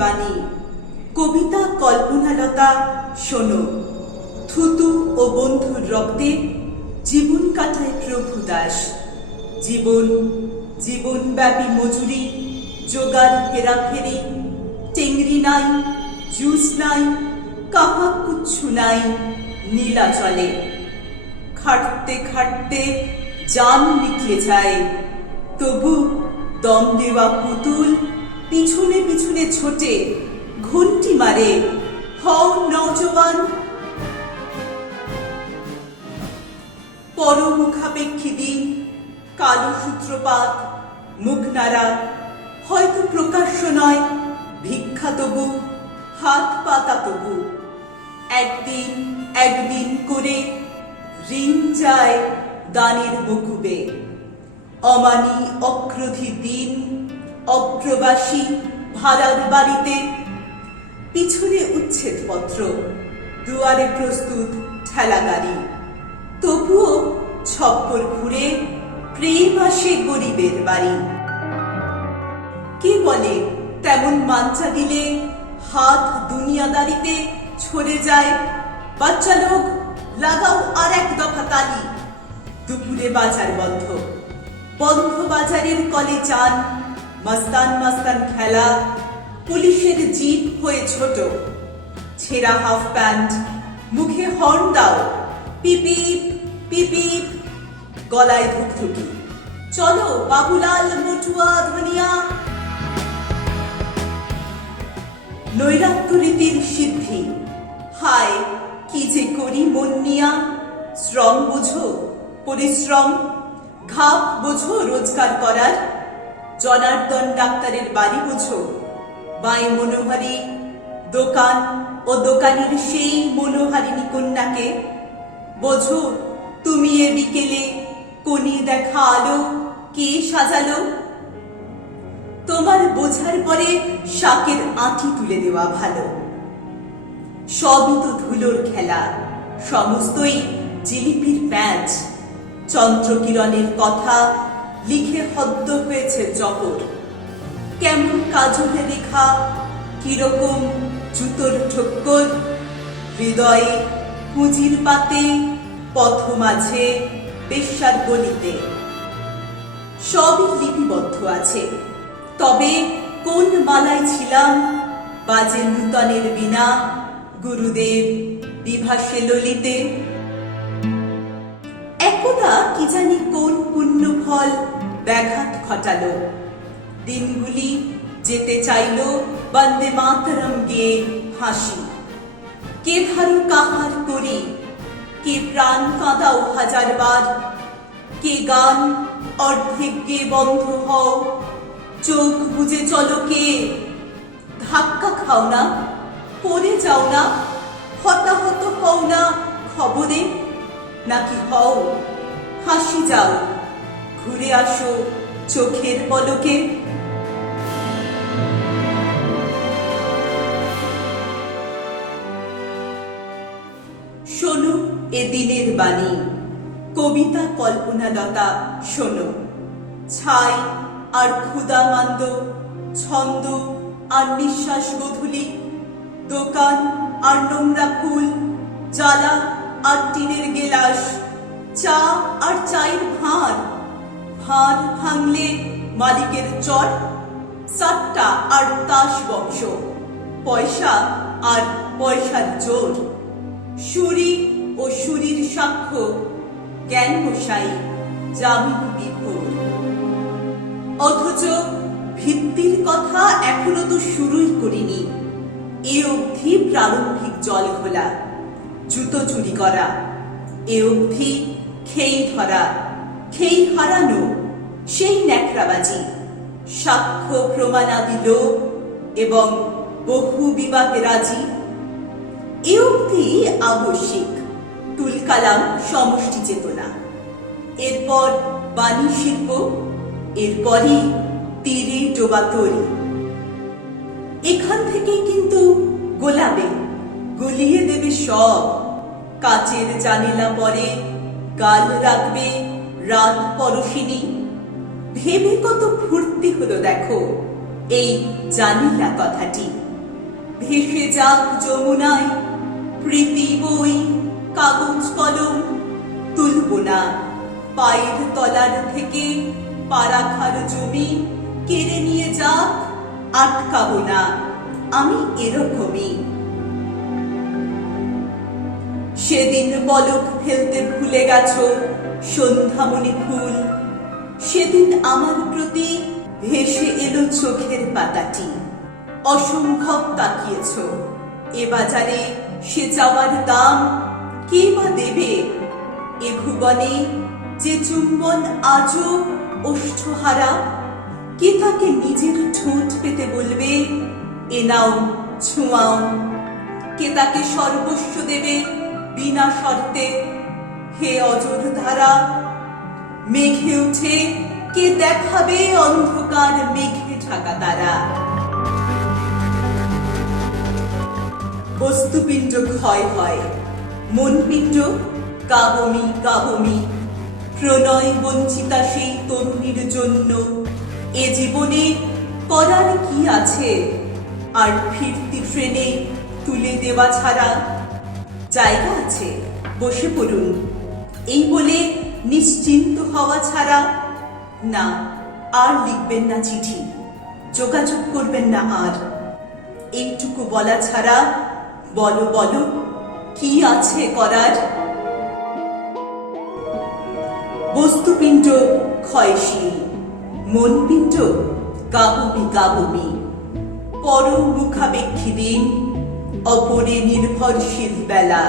বাণী, কবিতা কল্পনালতা শোনো। থুতু ও বন্ধুর রক্তে জীবন কাটায় প্রভু দাস। জীবনব্যাপী মজুরি, জোগাড় হেরাফেরি, টেংরি নাই, জুস নাই, কাহা কুচ্ছু নাই নীলাচলে। খাটতে খাটতে জান নিকলে যায়, তবু দম দেওয়া পুতুল পিছনে পিছনে ছোটে, ঘন্টি মারে, হও নওজোয়ান। পরমুখাপেক্ষী দিন, কালো সূত্রপাত, মুখ নাড়া, হয়তো প্রকাশ্য নয়, ভিক্ষা তবু, হাত পাতা তবু। একদিন করে ঋণ যায় দানের মকুবে। অমানি অক্রধি দিন, অপ্রবাসী ভাড়ার বাড়িতে। পিছনে উচ্ছেদপত্র, দুয়ারে প্রস্তুত ঠেলা গাড়ি। তবুও ছপ্পর ঘুরে প্রেম আসে গরিবের বাড়ি। কে বলে তেমন মাঞ্চা দিলে হাত দুনিয়াদারিতে ছড়ে যায়? বাচ্চা লোক, লাগাও আর এক দফা তালি। দুপুরে বাজার বন্ধ বাজারের কলে চান, মস্তান খেলা, পুলিশের জিপ হয়ে ছোট। ছেঁড়া হাফ প্যান্ট, মুখে হর্ন দাও, পিপিপ পিপিপ, গলায় ধুকধুকি। চলো বাবুলাল, মটুয়া, ধনিয়া। নৈরাত্য রীতির সিদ্ধি, হায় কি যে করি মন নিয়া। শ্রম বোঝো, পরিশ্রম, ঘাপ বোঝো রোজগার করার। জনার্দন ডাক্তারের বাড়ি বোঝো, বাই মনোহারী দোকান ও দোকানের সেই মনোহারিণী কন্যাকে। বোঝো তুমি এ বিকেলে কোণে দেখা আলো কে সাজালো। তোমার বোঝার পরে শাকের আঁটি তুলে দেওয়া ভালো। সবই তো ধুলোর খেলা, সমস্তই জিলিপির প্যাঁচ। চন্দ্রকিরণের কথা লিখে হদ্দ হয়েছে জহর। কেমন কাজলে রেখা, কিরকম জুতোর ঠক্কর। হৃদয়ে পুঁজির পাতে, পথ মাঝে বেশ্যার গলিতে। সবই লিপিবদ্ধ আছে, তবে কোন মালায় ছিলাম। বাজে নূতনের বিনা, গুরুদেব বিভাসে ললিতে। একদা কি জানি কোন পুণ্য ফল ব্যাঘাত ঘটালো। দিনগুলি যেতে চাইল বন্দে মাতরম গেয়ে হাসি। কে ধারো কাহার করি, কে প্রাণ কাঁদাও হাজারবার। কে গান অর্ধেক গে বন্ধ হও, চোখ বুজে চলো কে। ধাক্কা খাও না, পড়ে যাও না, হতাহত হও না খবরে। নাকি হও, হাসি যাও, ঘুরে আসো চোখের পলকে। শোনো এ দিনের বাণী, কবিতা কল্পনালতা শোনো। ছাই আর ক্ষুদামান্দ, ছন্দ আর নিঃশ্বাস গধূলি। দোকান আর নোংরা ফুল, জ্বালা আর টিনের গেলাস। চা আর চায়ের ভাঁড় ভাঙলে মালিকের চট। সাট্টা আর তাস বংশ, পয়সা আর পয়সার জোর। সুরি ও সুরির সাক্ষ্য, জ্ঞান মশাই জামিন বিভোর। অথচ ভিত্তির কথা এখনো তো শুরুই করিনি। এ অবধি প্রারম্ভিক জল ঘোলা, জুতো চুরি করা। এ অবধি খেই ধরা, খেই হারানো, সেই ন্যাকড়াবাজি, সাক্ষ্য প্রমাণাদি লোক এবং বহু বিবাহে রাজি। এ অবধি আবশ্যিক তুলকালাম সমষ্টি চেতনা। এরপর বাণী শিল্প, এরপরই তীরে ডোবা তরি। এখান থেকেই কিন্তু গোলাবে, গলিয়ে দেবে সব। কাচের জানিলা পরে গাল রাখবে রাত পরশিনী। ভেবে কত ফুর্তি হলো দেখো এই জানিলা কথাটি। ভেসে যাক যমুনায় প্রীতি বই কাগজ কলম, তুলব না পায়ের তলার থেকে পারাখার জমি, কেড়ে নিয়ে যাক আটকাবো না আমি এরকমই। সেদিন পলক ফেলতে ভুলে গেছো সন্ধ্যামণি ফুল, সেদিন আমার প্রতি ভেসে এলো চোখের পাতাটি। অসম্ভব তাকিয়েছ এ বাজারে সে যাওয়ার দাম কে বা দেবে? এ ভুবনে যে চুম্বন আজও ওষ্ঠহারা, কে তাকে নিজের ঠোঁট পেতে বলবে এ নাও ছোঁয়াও? কে তাকে সর্বস্ব দেবে বিনা শর্তে? হে অজর ধারা, মেঘে উঠে কে দেখাবে অন্ধকার মেঘে ঢাকা তারা? বস্তুপিণ্ড ক্ষয় হয়, মনপিণ্ড কাবমি কাবমি। প্রণয় বঞ্চিতা সেই তরুণীর জন্য এ জীবনে করার কি আছে আর ফিরতি ট্রেনে তুলে দেওয়া ছাড়া? জায়গা আছে বসে পড়ুন এই বলে নিশ্চিন্ত হওয়া ছাড়া? না, আর লিখবেন না চিঠি, যোগাযোগ করবেন না আর। এইটুকু বলা ছাড়া বলো বলো কি আছে করার? বস্তুপিণ্ড ক্ষয়শীল, মনপিণ্ড কাবমি কাবমি। পর মুখাপেক্ষী দিন, অপরে নির্ভরশীল বেলা।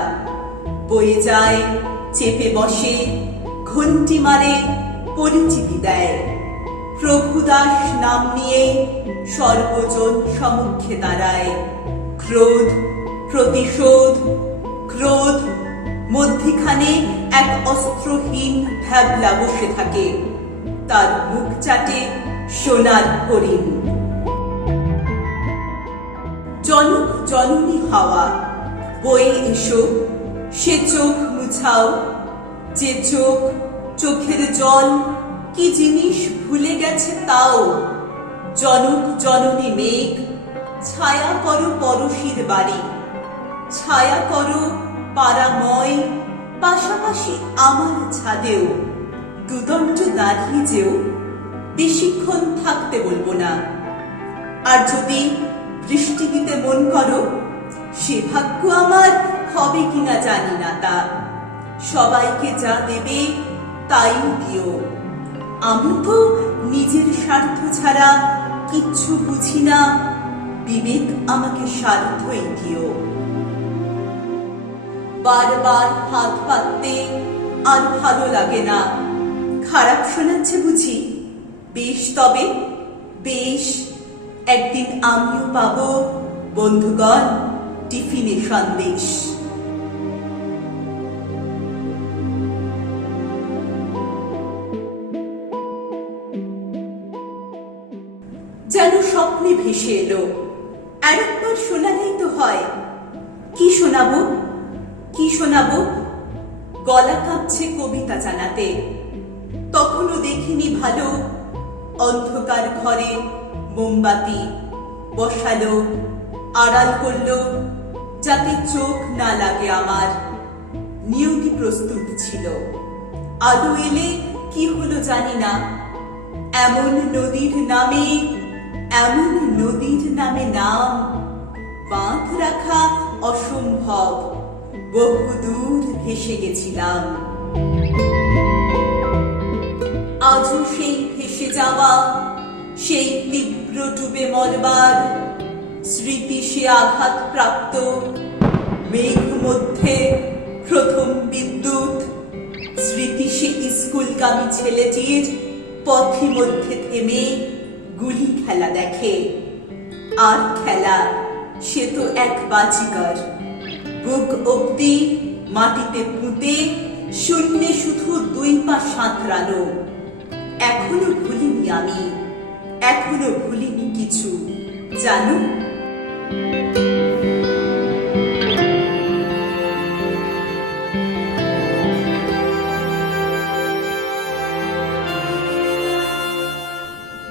বয়ে যায় চেপে বসে, ঘন্টি মারে পরিচিতি দেয়। প্রভুদাস নাম নিয়ে সর্বজন সমক্ষে দাঁড়ায়। ক্রোধ প্রতিশোধ ক্রোধ, মধ্যিখানে এক অস্ত্রহীন ভ্যাবলা বসে থাকে, তার মুখ চাটে সোনার হরিণ। জনক জননী হাওয়া বয়ে এসো, সে চোখ মুছাও। যে চোখ চোখের জল কি জিনিস ভুলে গেছে তাও। জনক জননী মেঘ ছায়া করো পরশীর বাড়ি, ছায়া করো পাড়াময় পাশাপাশি আমার ছাদেও। দুদণ্ড দাঁড়িয়ে যেও, বেশিক্ষণ থাকতে বলবো না। আর যদি বৃষ্টি দিতে মন করো, সে ভাগ্য আমার হবে কিনা জানি না তা। সবাইকে যা দেবে তাই দিও, আমি তো নিজের স্বার্থ ছাড়া কিচ্ছু বুঝি না। বিবেক আমাকে স্বার্থই দিও। বারবার হাত পাততে আর ভালো লাগে না। খারাপ শোনাচ্ছে বুঝি? বেশ তবে বেশ, একদিন আমিও পাবো বন্ধুগণ টিফিনে সন্দেশ। যেন স্বপ্নে ভেসে এলো, আরেকবার শোনালেই তো হয়। কি শোনাবো কি শোনাবো? গলা কাঁপছে কবিতা জানাতে। তখনও দেখিনি ভালো, অন্ধকার ঘরে মোমবাতি বসালো, আড়াল করলো যাতে চোখ না লাগে আমার। নিয়তি প্রস্তুত ছিল, আলো এলে কি হলো জানি না। এমন নদীর নামে এমন নদীর নামে নাম বাঁধ রাখা অসম্ভব। বহুদূর ভেসে গেছিলাম। আজও সেই ভেসে যাওয়া, সেই তীব্র ডুবে মরবার স্মৃতি, সে আঘাত প্রাপ্ত মেঘ মধ্যে প্রথম বিদ্যুৎ স্মৃতি, সে স্কুলগামী ছেলেটির পথি মধ্যে থেমে গুলি খেলা দেখে। আর খেলা সে তো এক বাজিকর, বুক অব্দি মাটিতে পুঁতে শূন্যে শুধু 2 পা সাঁতরানো। এখনো ভুলিনি আমি, এখনো ভুলিনি কিছু জানো।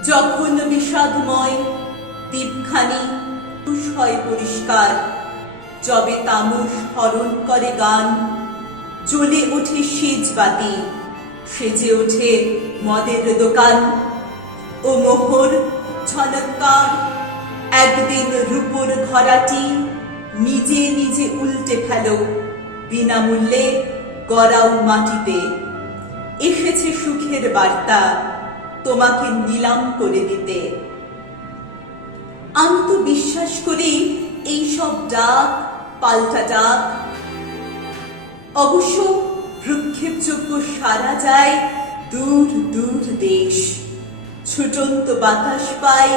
যখন বিষাদময় দ্বীপখানি হয় পরিষ্কার, যবে তামস হরণ করে গান, জ্বলে ওঠে সেজ বাতি, সেজে ওঠে মদের দোকান। ও মোহর ঝনৎকার, একদিন রূপোর ঘরাটি নিজে নিজে উল্টে ফেলো, বিনামূল্যে গড়াও মাটিতে। এসেছে সুখের বার্তা তোমাকে নিলাম করে দিতে। আমি তো বিশ্বাস করি এই সব ডাক পাল্টা ডাক। অবশ্য ভ্রুক্ষেপযোগ্য সারা যায় দূর দূর দেশ, ছুটন্ত বাতাস পায়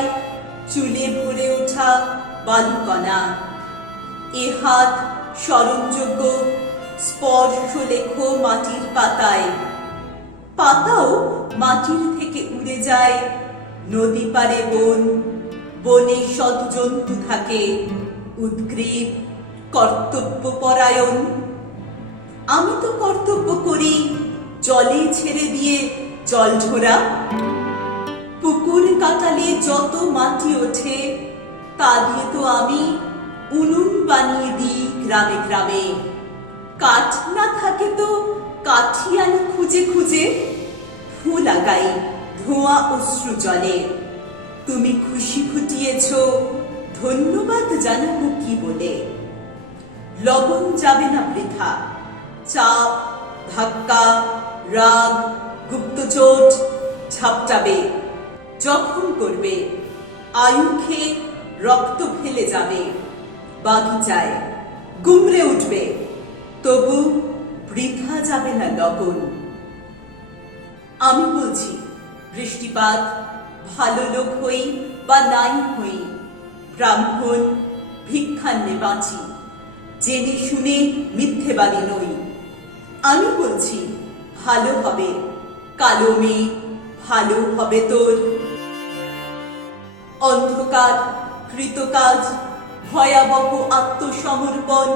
চুলে ভরে ওঠা বালুকণা। এ হাত স্মরণযোগ্য স্পর্শ লেখো মাটির পাতায়, পাতাও মাটির থেকে উড়ে যায় নদী পারে বন, বনে সৎ জন্তু থাকে উদ্গ্রীব কর্তব্যপরায়ণ। আমি তো কর্তব্য করি জলে ছেড়ে দিয়ে জল ঝরা। পুকুর কাটালে যত মাটি ওঠে তা দিয়ে তো আমি উনুন বানিয়ে দিই গ্রামে গ্রামে। কাঠ না থাকে তো কাঠি আনি খুঁজে খুঁজে, ফু লাগাই ধোঁয়া অশ্রু জলে। তুমি খুশি ফুটিয়েছ, ধন্যবাদ জানাবো কি বলে। লবণ যাবে না বৃথা, চাপ ধাক্কা রাগ গুপ্তচোট ঝাপটাবে, জখম করবে, আয়ু খেয়ে রক্ত ফেলে যাবে। বাগিচায় গুমড়ে উঠবে, তবু বৃথা যাবে না লবণ। আমি বলছি বৃষ্টিপাত ভালো লোক হই বা নাই হই, ব্রাহ্মণ ভিক্ষান্নে বাঁচি, জেনে শুনে মিথ্যেবাদী নই। আমি বলছি ভালো হবে, কালো মেয়ে ভালো হবে তোর। অন্ধকার কৃতকাজ ভয়াবহ আত্মসমর্পণ,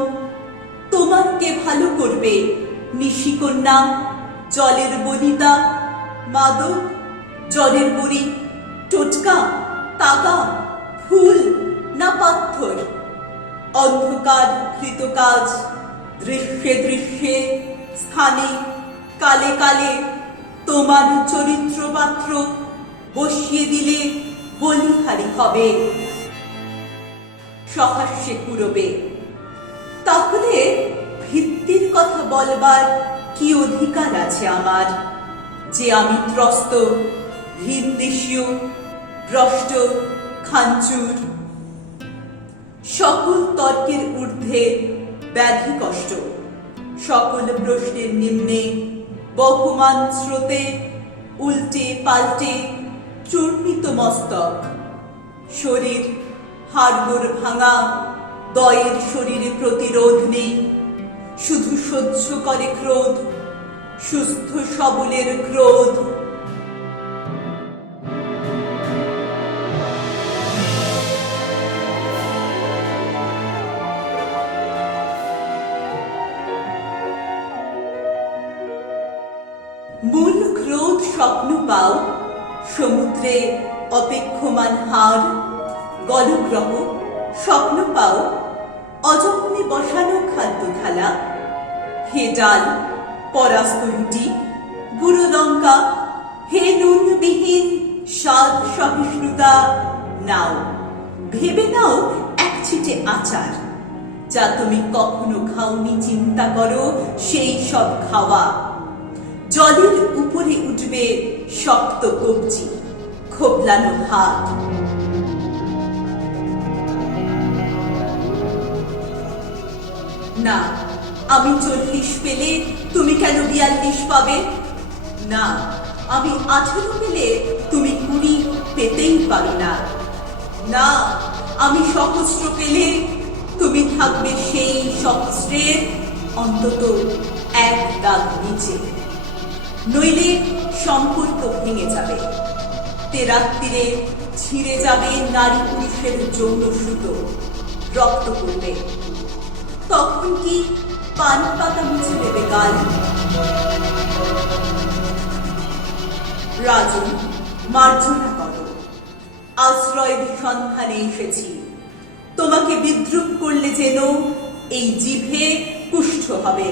তোমার কে ভালো করবে নিশিকন্যা, জলের বনিতা, মাদক জলের বড়ি, টোটকা তাগা, ফুল না পাথর। অন্ধকার কৃতকাজ দৃশ্যে দৃশ্যে স্থানে কালে কালে তোমার চরিত্র পাত্র বসিয়ে দিলে বলিহারি হবে, সহাস্যে কুরবে। তাহলে ভিত্তির কথা বলবার কি অধিকার আছে আমার, যে আমি ত্রস্ত ভিনদেশীয় ভ্রষ্ট খাঞ্চুর। সকল তর্কের ঊর্ধ্বে ব্যাধি কষ্ট, সকল প্রশ্নের নিম্নে বহমান স্রোতে উল্টে পাল্টে চূর্ণিত মস্তক। শরীর হাড়গোড় ভাঙা, দয়ের শরীরে প্রতিরোধ নেই, শুধু সহ্য করে ক্রোধ, সুস্থ সবলের ক্রোধ। মূল ক্রোধ স্বপ্ন পাও সমুদ্রে অপেক্ষমান হার, গলগ্রহ স্বপ্ন পাও অযত্নে বসানো খাদ্য থালা। হে ডাল পরাস্ত রুটি, বুড়ো লঙ্কা, হে নুনবিহীন স্বাদ সহিষ্ণুতা, নাও ভেবে নাও এক ছিটে আচার, যা তুমি কখনো খাওনি চিন্তা করো সেই সব খাওয়া। জলের উপরে উঠবে শক্ত কবজি, খোবলানো হাত। না, আমি 40 পেলে তুমি কেন 42 পাবে? না, আমি 18 পেলে তুমি 20 পেতেই পারো না। না, আমি সহস্র পেলে তুমি থাকবে সেই সহস্রের অন্তত এক দাগ নিচে। নইলে সম্পর্ক ভেঙে যাবে, তেরাত্রিরে ছিঁড়ে যাবে নারী পুরুষের যৌন সুতো, রক্ত পড়বে। তখন কি পান পাতা মুছে দেবে গাল? রাজন, মার্জনা করো, আশ্রয়ের সন্ধানে এসেছি। তোমাকে বিদ্রুপ করলে যেন এই জিভে কুষ্ঠ হবে।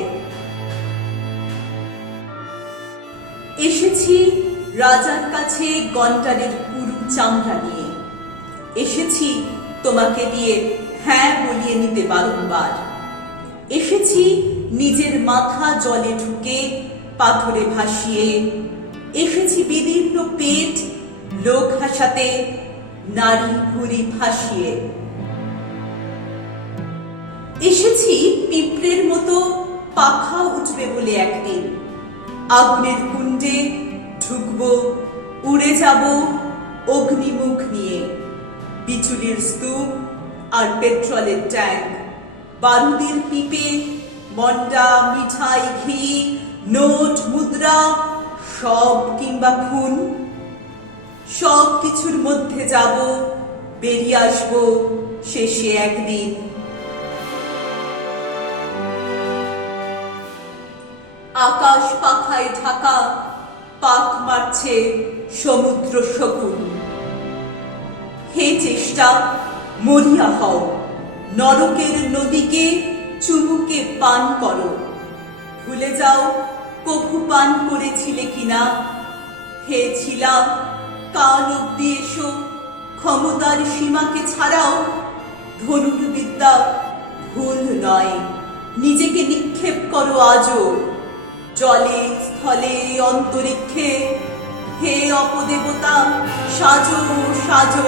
এসেছি রাজার কাছে গন্ডারের পুরু চামড়া নিয়ে, এসেছি তোমাকে দিয়ে হ্যাঁ বলিয়ে নিতে বারংবার, এসেছি নিজের মাথা জলে ঢুকে পাথরে ভাসিয়ে, এসেছি বিদীর্ণ পেট লোক হাসাতে নারী ভুঁড়ি ভাসিয়ে, এসেছি পিঁপড়ের মতো পাখা উঠবে বলে একদিন, আগুনের কুণ্ডে ঢুকবো, উড়ে যাব অগ্নিমুখ নিয়ে, বিচুলির স্তূপ আর পেট্রোলের ট্যাঙ্ক, বারুদের পিপে, মন্ডা, মিঠাই, ঘি, নোট, মুদ্রা, সব কিংবা খুন, সব কিছুর মধ্যে যাব, বেরিয়ে আসবো শেষে একদিন। আকাশ পাখায় ঢাকা পাক মারছে সমুদ্র শকুন। হে চেষ্টা, মরিয়া হও, নরকের নদীকে চুমুকে পান করো, ভুলে যাও কভু পান করেছিলে কিনা। হে ছিলাম, কাল অব্দি এসো, ক্ষমতার সীমাকে ছাড়াও, ধনুর্বিদ্যা ভুল নয়, নিজেকে নিক্ষেপ করো আজও, জলে স্থলে অন্তরিক্ষে। হে অপদেবতা, সাজো সাজো।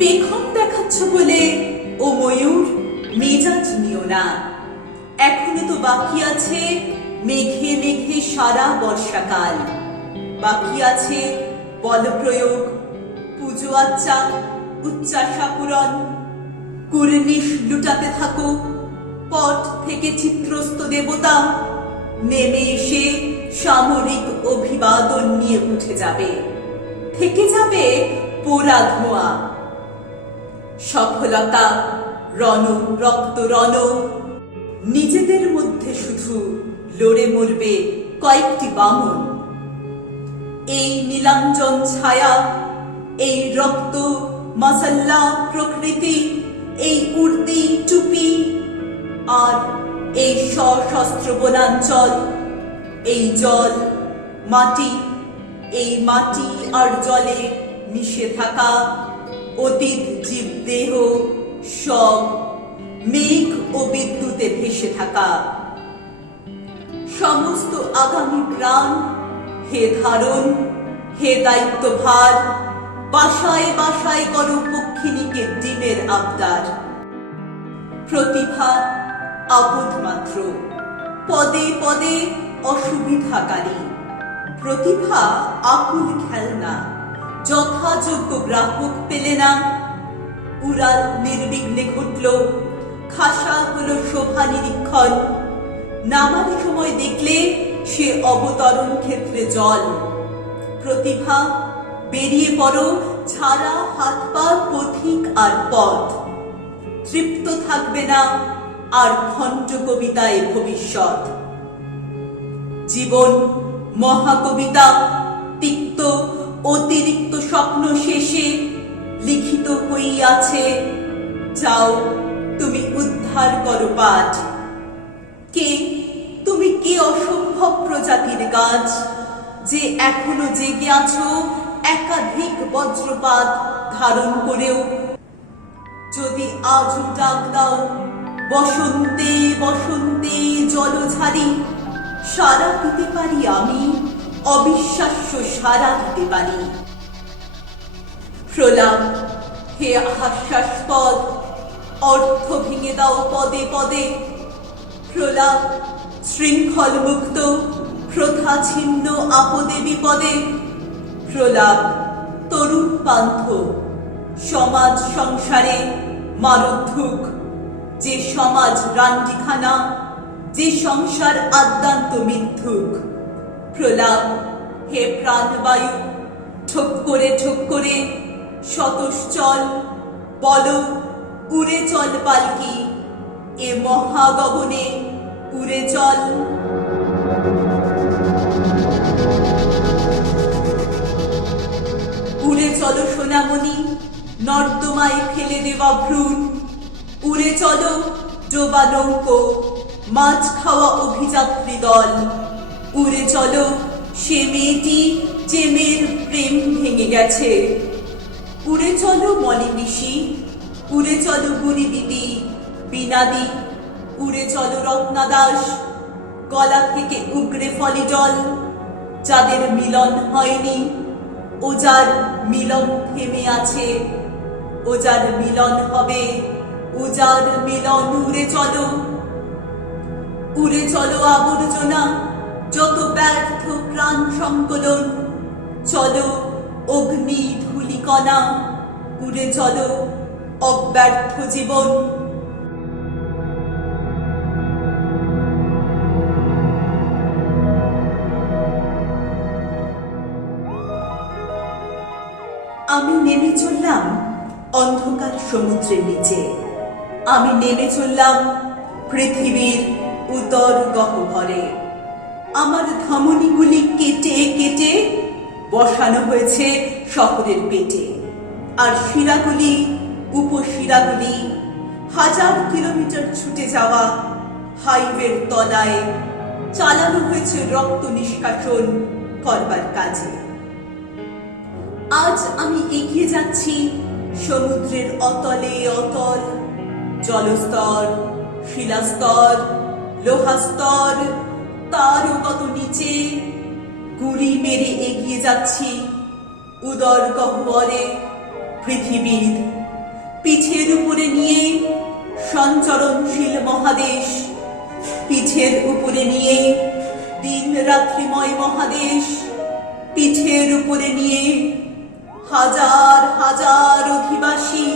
পেখম দেখাচ্ছ বলে ও ময়ূর মেজাজ নিও না, এখনো তো বাকি আছে মেঘে মেঘে সারা বর্ষাকাল, বাকি আছে বলপ্রয়োগ, পুজো আচ্চা, উচ্চাসা পূরণ। কুর্নিশ লুটাতে থাকো, পট থেকে চিত্রস্থ দেবতা নেমে এসে সামরিক অভিবাদন নিয়ে উঠে যাবে, থেকে যাবে পোড়া ধোঁয়া। সফলতা রণ, রক্ত রণ, নিজেদের মধ্যে শুধু লড়ে মরবে কয়েকটি বামন। এই নীলাঞ্জন ছায়া, এই রক্ত মশাল্লা প্রকৃতি, এই উর্দি টুপি আর এই সশস্ত্র বনাঞ্চল, এই জল মাটি, এই মাটি আর জলে মিশে থাকা অতীত জীবদেহ, সব মেঘ ও বিদ্যুতে ভেসে থাকা সমস্ত আগামী প্রাণ। হে ধারণ, হে দায়িত্বভার, বাসায় বাসায় করো পক্ষিণীকে ডিমের আবদার। প্রতিভা আপদ মাত্র, পদে পদে অসুবিধাকারী। প্রতিভা আকুল খেলনা, যথাযোগ্য গ্রাহক পেলে না। উড়াল নির্বিঘ্নে ঘটল, খাসা হলো শোভা নিরীক্ষণ। নামার সময় দেখলে সে অবতরণ ক্ষেত্রে জল। প্রতিভা বেরিয়ে পড়ো, ছাড়া হাত পা পথিক আর পথ। তৃপ্ত থাকবে না আর খণ্ড কবিতায় ভবিষ্যৎ। জীবন মহাকবিতা, তিক্ত অতিরিক্ত স্বপ্ন শেষে লিখিত হইয়াছে। যাও তুমি উদ্ধার করো পাঠ। কে তুমি, কে অসম্ভব প্রজাতির গাছ, যে এখনো জেগে আছো একাধিক বজ্রপাত ধারণ করেও। যদি আজও ডাক দাও বসন্তে বসন্তে জলঝারি, সারা দিতে পারি আমি, অবিশ্বাস্য সারা দিতে পারি। প্রলাপ, হে হাস্যাস্পদ, অর্থ ভেঙে দাও পদে পদে। প্রলাপ, শৃঙ্খল মুক্ত, প্রথা ছিন্ন আপদে বিপদে। প্রলাপ, তরুণ পান্থ, সমাজ সংসারে মারুদ্ধুক। যে সমাজ রান্ডিখানা, যে সংসার আদ্যান্ত মিথ্যুক। প্রলাপ, হে প্রাণবায়ু, ঠোক করে শতশ্চল বলো, উড়ে চল পালকি, এ মহাগগনে উড়ে চল। উড়ে চলো সোনামণি, নর্দমায় ফেলে দেওয়া ভ্রূণ। উড়ে চলো ডোবা নৌকো, মাছ খাওয়া অভিযাত্রী দল। উড়ে চলো সে মেয়েটি যে মেয়ের প্রেম ভেঙে গেছে। উড়ে চলো মলি পিসি, উড়ে চলো বুড়ি দিদি, বিনাদি। উড়ে চলো রত্না দাস, গলা থেকে উগরে ফলিডল। যাদের মিলন হয়নি, ও যার মিলন থেমে আছে, ও যার মিলন হবে, ও যার মিলন। উড়ে চলো, উড়ে চলো আবর্জনা, যত ব্যর্থ প্রাণ সংকলন। চলো অগ্নি ধূলিকণা, উড়ে চলো অব্যর্থ জীবন। আমি নেমে চললাম অন্ধকার সমুদ্রের নিচে। আমি নেমে চললাম পৃথিবীর উদর গহ্বরে। আমার ধমনীগুলি কেটে কেটে বসানো হয়েছে শহরের পেটে। আর শিরাগুলি, উপশিরাগুলি হাজার কিলোমিটার ছুটে যাওয়া হাইওয়ের তলায় চালানো হয়েছে রক্ত নিষ্কাশন করবার কাজে। আজ আমি এগিয়ে যাচ্ছি সমুদ্রের অতলে অতল। জলস্তর, শিলাস্তর, লোহাস্তর, তারও কত নিচে। গুড়ি মেরে এগিয়ে যাচ্ছি উদর গহ্বরে পৃথিবীর। পিঠের উপরে নিয়ে সঞ্চরণশীল মহাদেশ, পিঠের উপরে নিয়ে দিন রাত্রিময় মহাদেশ, পিঠের উপরে নিয়ে হাজার হাজার অধিবাসী।